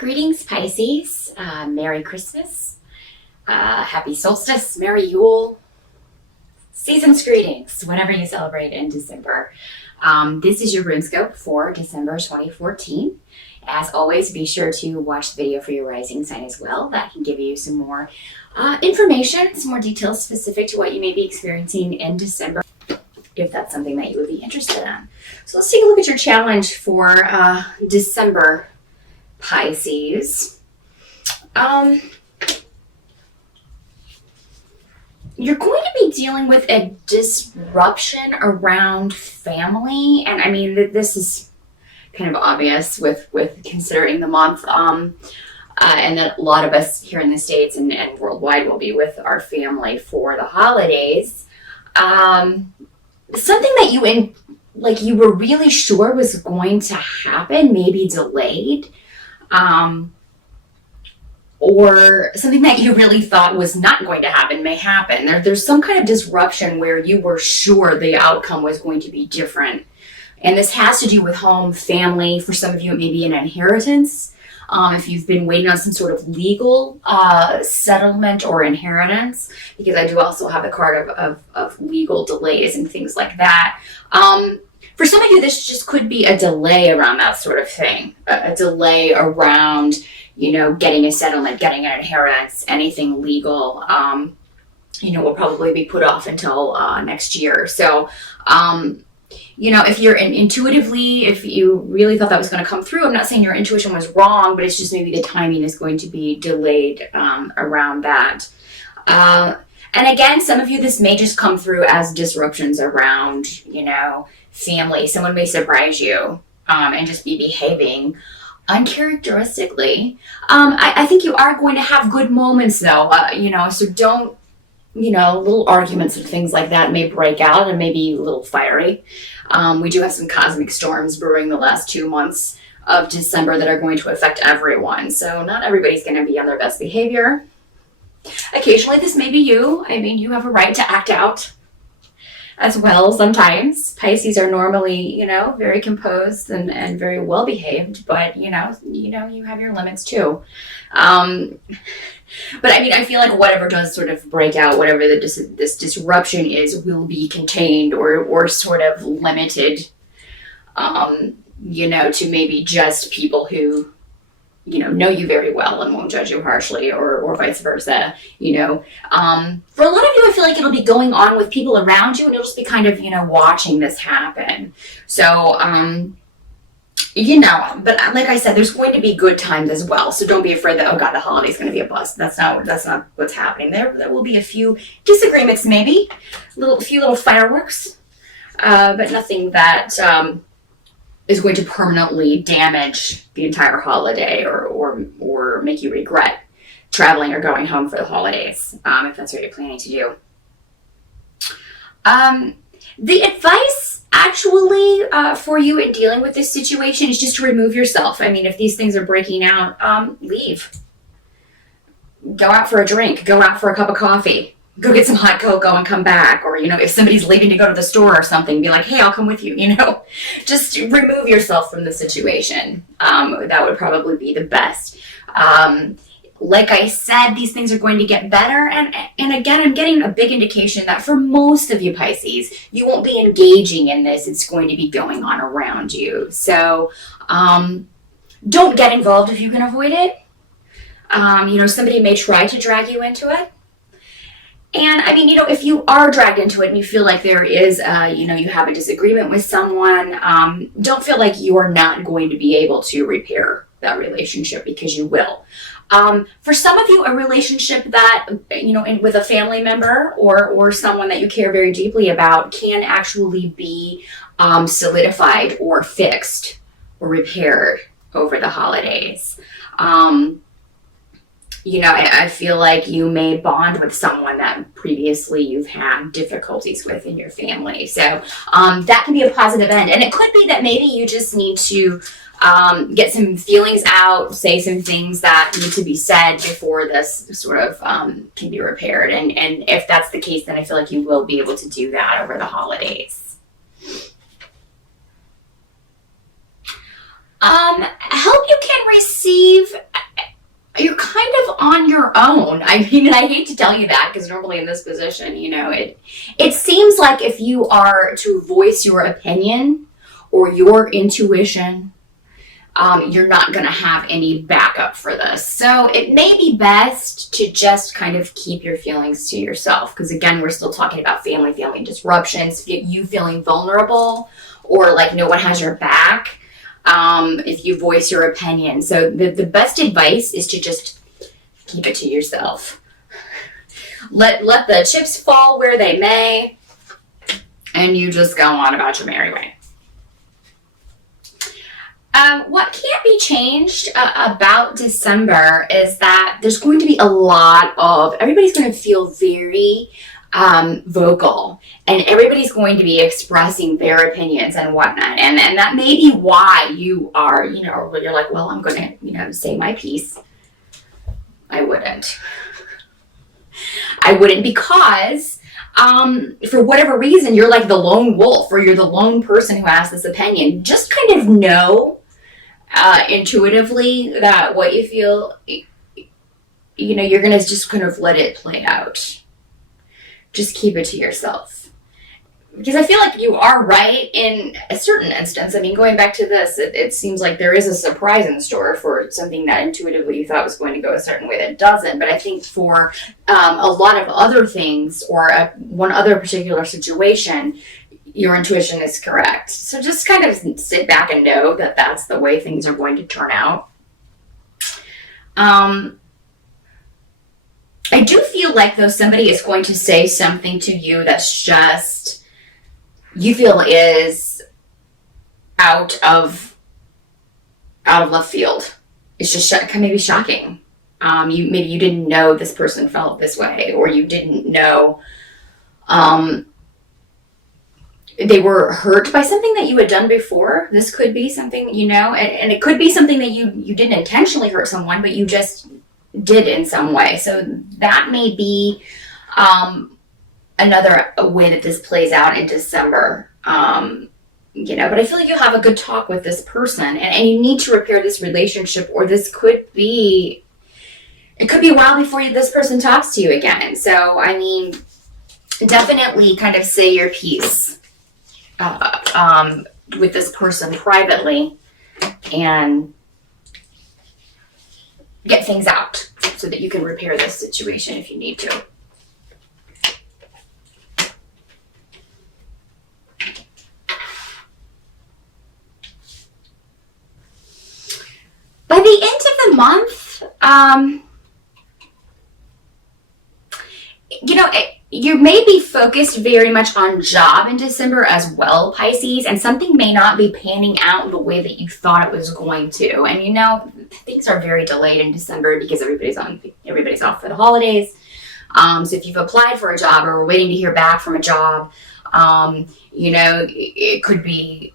Greetings, Pisces. Merry Christmas. Happy solstice. Merry Yule. Season's greetings, whenever you celebrate in December. This is your RuneScope for December 2014. As always, be sure to watch the video for your rising sign as well. That can give you some more information, some more details specific to what you may be experiencing in December, if that's something that you would be interested in. So let's take a look at your challenge for December, Pisces. You're going to be dealing with a disruption around family, and I mean this is kind of obvious with considering the month, and that a lot of us here in the States and worldwide will be with our family for the holidays. Something that you were really sure was going to happen, maybe delayed, or something that you really thought was not going to happen may happen. There's some kind of disruption where you were sure the outcome was going to be different. And this has to do with home, family. For some of you, it may be an inheritance. If you've been waiting on some sort of legal settlement or inheritance, because I do also have the card of legal delays and things like that. For some of you, this just could be a delay around that sort of thing. A delay around, getting a settlement, getting an inheritance, anything legal, will probably be put off until next year. So, if you're intuitively, if you really thought that was going to come through, I'm not saying your intuition was wrong, but it's just maybe the timing is going to be delayed around that. And again, some of you, this may just come through as disruptions around, family. Someone may surprise you and just be behaving uncharacteristically. I think you are going to have good moments though, so don't, little arguments and things like that may break out and may be a little fiery. We do have some cosmic storms brewing the last 2 months of December that are going to affect everyone. So not everybody's going to be on their best behavior. Occasionally this may be you. I mean, you have a right to act out as well sometimes. Pisces are normally, very composed and very well behaved, but you have your limits too. But I mean, I feel like whatever does sort of break out, whatever this disruption is, will be contained or sort of limited, to maybe just people who, know you very well and won't judge you harshly, or vice versa. For a lot of you, I feel like it'll be going on with people around you, and you'll just be kind of, watching this happen. So, but like I said, there's going to be good times as well. So don't be afraid that, oh God, the holiday's going to be a bust. That's not what's happening. There will be a few disagreements, maybe a few little fireworks, but nothing that is going to permanently damage the entire holiday or make you regret traveling or going home for the holidays, if that's what you're planning to do. The advice actually for you in dealing with this situation is just to remove yourself. I mean, if these things are breaking out, leave. Go out for a drink. Go out for a cup of coffee. Go get some hot cocoa and come back. Or, if somebody's leaving to go to the store or something, be like, hey, I'll come with you, Just remove yourself from the situation. That would probably be the best. Like I said, these things are going to get better. And again, I'm getting a big indication that for most of you Pisces, you won't be engaging in this. It's going to be going on around you. So don't get involved if you can avoid it. Somebody may try to drag you into it. And I mean, if you are dragged into it and you feel like there is, you have a disagreement with someone, don't feel like you're not going to be able to repair that relationship, because you will. For some of you, a relationship that, with a family member or someone that you care very deeply about can actually be solidified or fixed or repaired over the holidays. I feel like you may bond with someone that previously you've had difficulties with in your family. So that can be a positive end. And it could be that maybe you just need to get some feelings out, say some things that need to be said before this sort of can be repaired. And if that's the case, then I feel like you will be able to do that over the holidays. Help you can receive your own. I mean, and I hate to tell you that because normally in this position, it seems like if you are to voice your opinion or your intuition, you're not going to have any backup for this. So it may be best to just kind of keep your feelings to yourself. Because again, we're still talking about family disruptions, you feeling vulnerable or like no one has your back if you voice your opinion. So the best advice is to just keep it to yourself. Let the chips fall where they may, and you just go on about your merry way. What can't be changed about December is that there's going to be everybody's going to feel very vocal, and everybody's going to be expressing their opinions and whatnot. And that may be why you are, you're like, well, I'm going to, say my piece. I wouldn't because for whatever reason, you're like the lone wolf or you're the lone person who has this opinion. Just kind of know intuitively that what you feel, you're going to just kind of let it play out. Just keep it to yourself. Because I feel like you are right in a certain instance. I mean, going back to this, it seems like there is a surprise in store for something that intuitively you thought was going to go a certain way that doesn't. But I think for a lot of other things or one other particular situation, your intuition is correct. So just kind of sit back and know that that's the way things are going to turn out. I do feel like, though, somebody is going to say something to you that's just, you feel is out of left field. It's just maybe shocking. Maybe you didn't know this person felt this way, or you didn't know they were hurt by something that you had done before. This could be something, and it could be something that you didn't intentionally hurt someone, but you just did in some way. So that may be another way that this plays out in December. But I feel like you'll have a good talk with this person, and you need to repair this relationship, or it could be a while before this person talks to you again. So, I mean, definitely kind of say your piece with this person privately and get things out so that you can repair this situation if you need to. By the end of the month, you may be focused very much on job in December as well, Pisces, and something may not be panning out the way that you thought it was going to. And things are very delayed in December because everybody's off for the holidays. So if you've applied for a job or are waiting to hear back from a job, it could be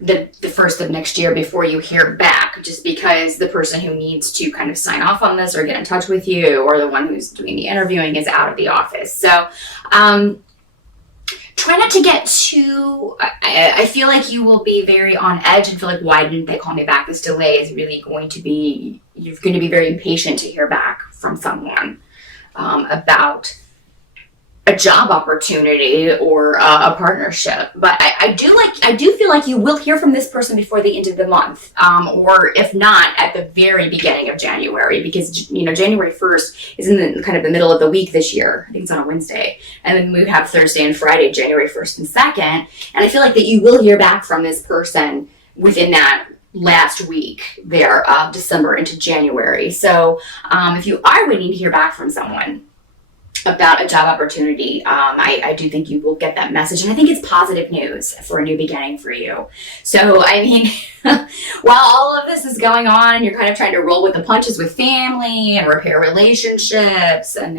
the first of next year before you hear back, just because the person who needs to kind of sign off on this or get in touch with you, or the one who's doing the interviewing, is out of the office. So try not to get too, I feel like you will be very on edge and feel like, why didn't they call me back? This delay is really going to be, you're going to be very impatient to hear back from someone about a job opportunity or a partnership. But I do feel like you will hear from this person before the end of the month, or if not, at the very beginning of January, because January 1st is in the kind of the middle of the week this year. I think it's on a Wednesday, and then we have Thursday and Friday, January 1st and 2nd, and I feel like that you will hear back from this person within that last week there of December into January. So if you are waiting to hear back from someone about a job opportunity, I do think you will get that message. And I think it's positive news for a new beginning for you. So, I mean, while all of this is going on and you're kind of trying to roll with the punches with family and repair relationships and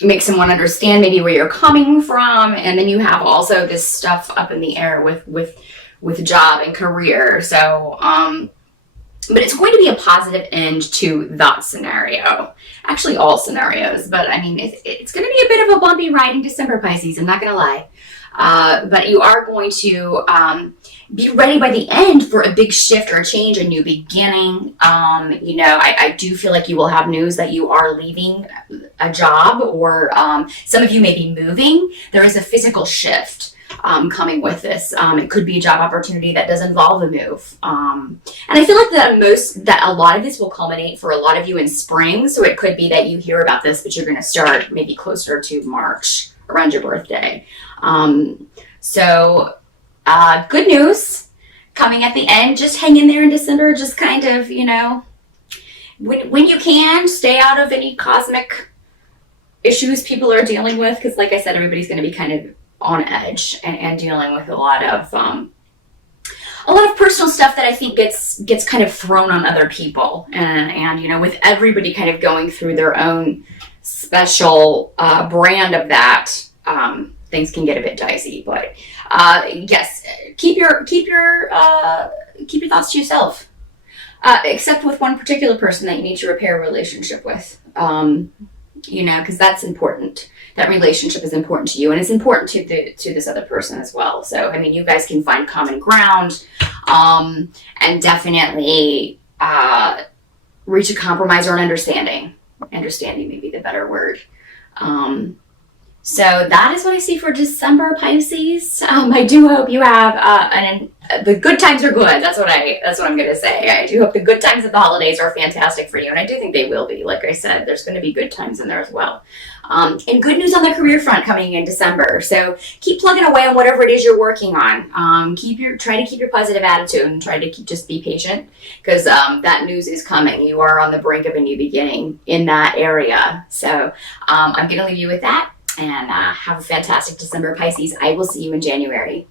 make someone understand maybe where you're coming from. And then you have also this stuff up in the air with job and career. So, but it's going to be a positive end to that scenario. Actually, all scenarios. But I mean, it's going to be a bit of a bumpy ride in December, Pisces. I'm not going to lie. But you are going to be ready by the end for a big shift or a change, a new beginning. I do feel like you will have news that you are leaving a job, or some of you may be moving. There is a physical shift coming with this. It could be a job opportunity that does involve a move. And I feel like that a lot of this will culminate for a lot of you in spring. So it could be that you hear about this, but you're going to start maybe closer to March, around your birthday. Good news coming at the end. Just hang in there in December. Just kind of, when you can, stay out of any cosmic issues people are dealing with. Because like I said, everybody's going to be kind of on edge and dealing with a lot of personal stuff that I think gets kind of thrown on other people. And with everybody kind of going through their own special brand of that, things can get a bit dicey. But yes, keep your thoughts to yourself, except with one particular person that you need to repair a relationship with, because that's important. That relationship is important to you, and it's important to this other person as well. So you guys can find common ground, and definitely reach a compromise or an understanding. Understanding may be the better word. So that is what I see for December, Pisces. I do hope you have the good times are good. That's what I'm going to say. I do hope the good times of the holidays are fantastic for you, and I do think they will be. Like I said, there's going to be good times in there as well. And good news on the career front coming in December. So keep plugging away on whatever it is you're working on. Try to keep your positive attitude, and try to just be patient, because that news is coming. You are on the brink of a new beginning in that area. So I'm going to leave you with that. And have a fantastic December, Pisces. I will see you in January.